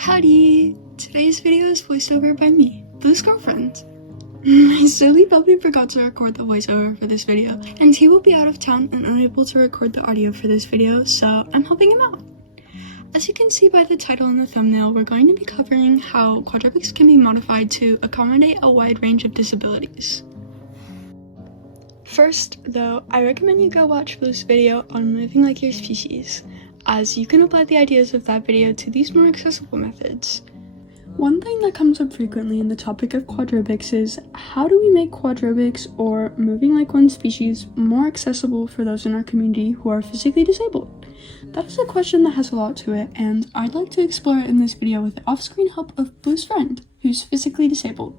Howdy! Today's video is voiced over by me, Blue's girlfriend. My silly puppy forgot to record the voiceover for this video, and he will be out of town and unable to record the audio for this video, so I'm helping him out. As you can see by the title and the thumbnail, we're going to be covering how quadrobics can be modified to accommodate a wide range of disabilities. First, though, I recommend you go watch Blue's video on moving like your species, as you can apply the ideas of that video to these more accessible methods. One thing that comes up frequently in the topic of quadrobics is, how do we make quadrobics, or moving like one species, more accessible for those in our community who are physically disabled? That is a question that has a lot to it, and I'd like to explore it in this video with the off-screen help of Blue's friend, who's physically disabled.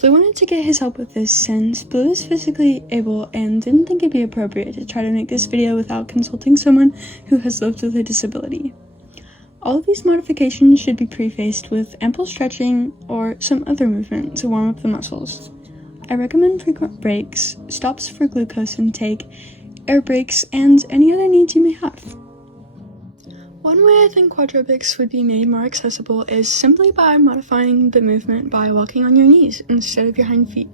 Blue wanted to get his help with this since Blue is physically able and didn't think it'd be appropriate to try to make this video without consulting someone who has lived with a disability. All of these modifications should be prefaced with ample stretching or some other movement to warm up the muscles. I recommend frequent breaks, stops for glucose intake, air breaks, and any other needs you may have. One way I think quadrobics would be made more accessible is simply by modifying the movement by walking on your knees instead of your hind feet.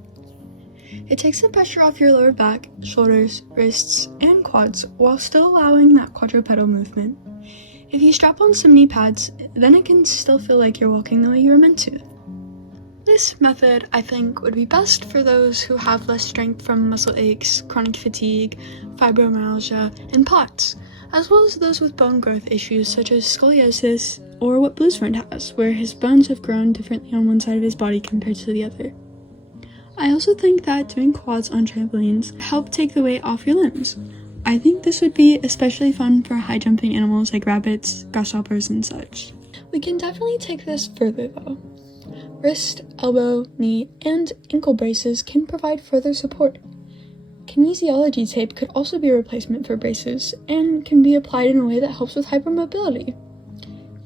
It takes the pressure off your lower back, shoulders, wrists, and quads while still allowing that quadrupedal movement. If you strap on some knee pads, then it can still feel like you're walking the way you were meant to. This method, I think, would be best for those who have less strength from muscle aches, chronic fatigue, fibromyalgia, and POTS, as well as those with bone growth issues such as scoliosis, or what Blue's friend has, where his bones have grown differently on one side of his body compared to the other. I also think that doing quads on trampolines help take the weight off your limbs. I think this would be especially fun for high jumping animals like rabbits, grasshoppers, and such. We can definitely take this further though. Wrist, elbow, knee, and ankle braces can provide further support. Kinesiology tape could also be a replacement for braces and can be applied in a way that helps with hypermobility.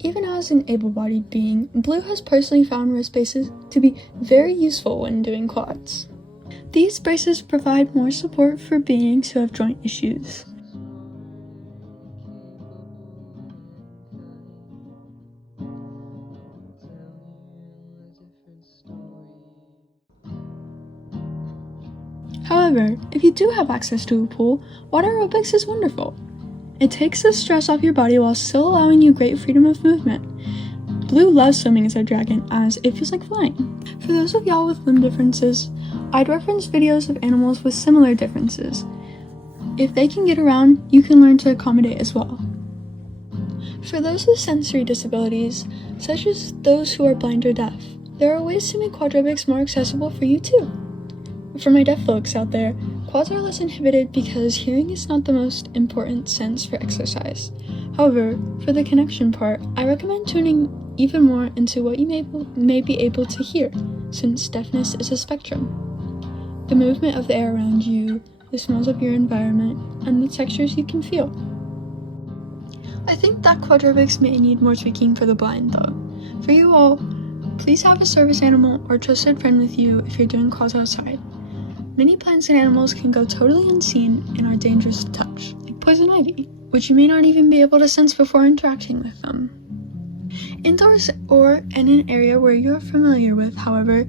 Even as an able-bodied being, Blue has personally found wrist braces to be very useful when doing quads. These braces provide more support for beings who have joint issues. However, if you do have access to a pool, water aerobics is wonderful. It takes the stress off your body while still allowing you great freedom of movement. Blue loves swimming as a dragon, as it feels like flying. For those of y'all with limb differences, I'd reference videos of animals with similar differences. If they can get around, you can learn to accommodate as well. For those with sensory disabilities, such as those who are blind or deaf, there are ways to make quadrobics more accessible for you too. For my deaf folks out there, quads are less inhibited because hearing is not the most important sense for exercise. However, for the connection part, I recommend tuning even more into what you may be able to hear, since deafness is a spectrum. The movement of the air around you, the smells of your environment, and the textures you can feel. I think that quadrobics may need more tweaking for the blind though. For you all, please have a service animal or trusted friend with you if you're doing quads outside. Many plants and animals can go totally unseen and are dangerous to touch, like poison ivy, which you may not even be able to sense before interacting with them. Indoors or in an area where you are familiar with, however,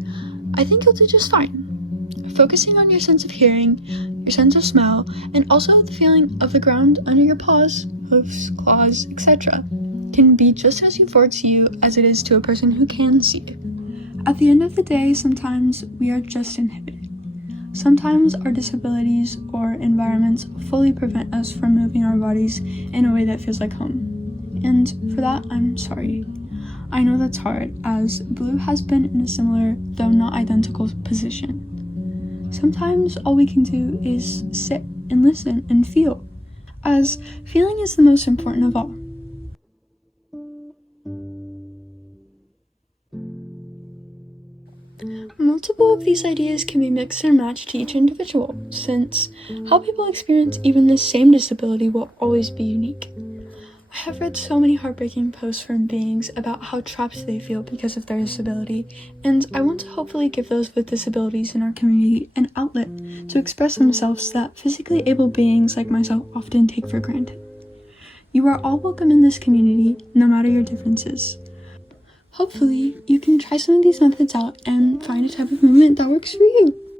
I think you'll do just fine. Focusing on your sense of hearing, your sense of smell, and also the feeling of the ground under your paws, hoofs, claws, etc. can be just as euphoric to you as it is to a person who can see. At the end of the day, sometimes we are just inhibited. Sometimes our disabilities or environments fully prevent us from moving our bodies in a way that feels like home. And for that, I'm sorry. I know that's hard, as Blue has been in a similar, though not identical, position. Sometimes all we can do is sit and listen and feel, as feeling is the most important of all. Multiple of these ideas can be mixed and matched to each individual, since how people experience even the same disability will always be unique. I have read so many heartbreaking posts from beings about how trapped they feel because of their disability, and I want to hopefully give those with disabilities in our community an outlet to express themselves that physically able beings like myself often take for granted. You are all welcome in this community, no matter your differences. Hopefully, you can try some of these methods out and find a type of movement that works for you.